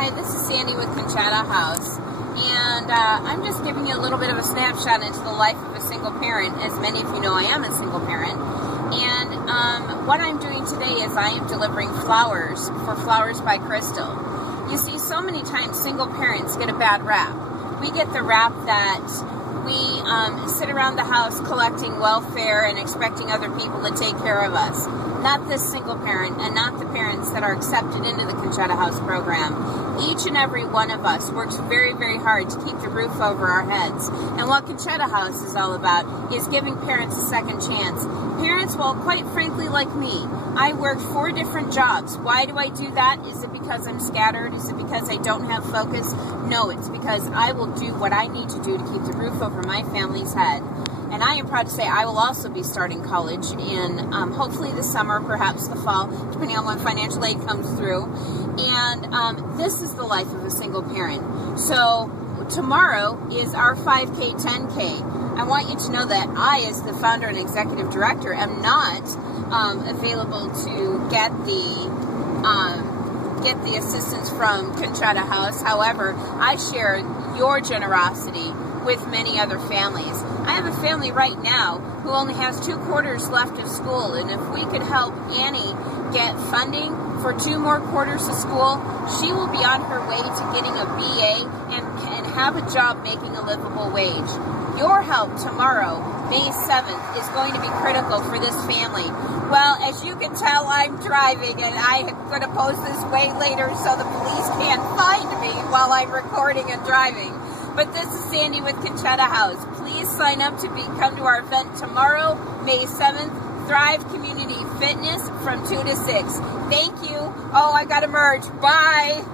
Hi, this is Sandy with Conchata House, and I'm just giving you a little bit of a snapshot into the life of a single parent. As many of you know, I am a single parent, and what I'm doing today is I am delivering flowers for Flowers by Crystal. You see, so many times single parents get a bad rap. We get the rap that we sit around the house collecting welfare and expecting other people to take care of us. Not this single parent, and not the parents that are accepted into the Conchata House program. Each and every one of us works very, very hard to keep the roof over our heads. And what Conchata House is all about is giving parents a second chance. Parents, well, quite frankly, like me, I worked 4 different jobs. Why do I do that? Is it because I'm scattered? Is it because I don't have focus? No, it's because I will do what I need to do to keep the roof over my family's head. And I am proud to say I will also be starting college in hopefully the summer, perhaps the fall, depending on when financial aid comes through. And this is the life of a single parent. So tomorrow is our 5K, 10K. I want you to know that I, as the founder and executive director, am not available to get the assistance from Conchata House. However, I share your generosity with many other families. I have a family right now who only has 2 quarters left of school, and if we could help Annie get funding for 2 more quarters of school, she will be on her way to getting a BA and have a job making a livable wage. Your help tomorrow, May 7th, is going to be critical for this family. Well, as you can tell, I'm driving, and I'm going to post this way later so the police can't find me while I'm recording and driving. But this is Sandy with Conchata House. Please sign up to come to our event tomorrow, May 7th, Thrive Community Fitness from 2 to 6. Thank you. Oh, I got to merge. Bye.